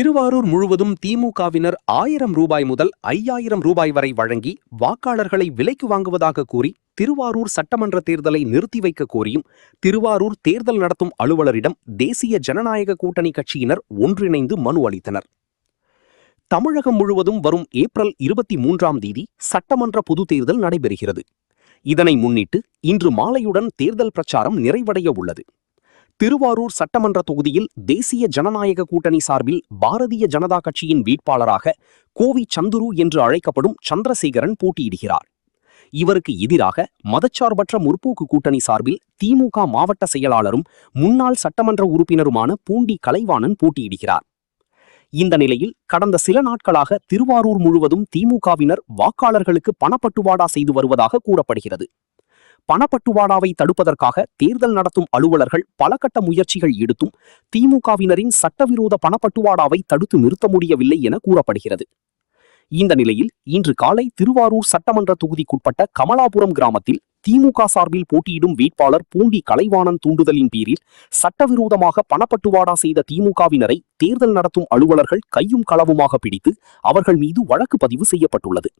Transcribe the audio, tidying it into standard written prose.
திருவாரூர் முழுவதும் திமுகவினர் 1000 ரூபாய் முதல் 5000 ரூபாய் வரை வழங்கி வாக்காளர்களை விலைக்கு வாங்குவதாக கூறி திருவாரூர் சட்டமன்ற தேர்தலை நிறுத்தி வைக்க கோரியும் திருவாரூர் தேர்தல் நடத்தும் அலுவலரிடம் தேசிய ஜனநாயக கூட்டணி கட்சியினர் ஒன்றிணைந்து மனு அளித்தனர். தமிழகம் முழுவதும் வரும் ஏப்ரல் 23ஆம் தேதி சட்டமன்ற பொதுத் தேர்தல் நடைபெறுகிறது. இதனை முன்னிட்டு இன்று மாலையுடன் தேர்தல் பிரச்சாரம் நிறைவடைய உள்ளது. திருவாரூர் சட்டமன்ற தொகுதியில் தேசிய ஜனநாயக கூட்டணி சார்பில் பாரதிய ஜனதா கட்சியின் வேட்பாளராக கோவி சந்துரு என்று அழைக்கப்படும் சந்திரசேகரன் போட்டியிடுகிறார். இவருக்கு எதிராக மதச்சார்பற்ற முற்போக்கு கூட்டணி சார்பில் திமுக மாவட்ட செயலாளரும் முன்னாள் சட்டமன்ற உறுப்பினருமான பூண்டி கலைவாணன் போட்டியிடுகிறார். இந்த நிலையில் கடந்த சில நாட்களாக திருவாரூர் முழுவதும் திமுகவினர் வாக்காளர்களுக்கு பணப்பட்டுவாடா செய்து வருவதாக கூறப்படுகிறது. பணப்பட்டுவாடாவை தடுப்பதற்காக தேர்தல் நடத்தும் அலுவலர்கள் பல கட்ட முயற்சிகள் எடுத்தும் திமுகவினரின் சட்டவிரோத பணப்பட்டுவாடாவை தடுத்து நிறுத்த முடியவில்லை என கூறப்படுகிறது. இந்த நிலையில் இன்று காலை திருவாரூர் சட்டமன்ற தொகுதிக்குட்பட்ட கமலாபுரம் கிராமத்தில் திமுக சார்பில் போட்டியிடும் வேட்பாளர் பூண்டி கலைவாணன் தூண்டுதலின் பேரில் சட்டவிரோதமாக பணப்பட்டுவாடா செய்த திமுகவினரை தேர்தல் நடத்தும் அலுவலர்கள் கையும் களவுமாக பிடித்து அவர்கள் மீது வழக்கு பதிவு செய்யப்பட்டுள்ளது.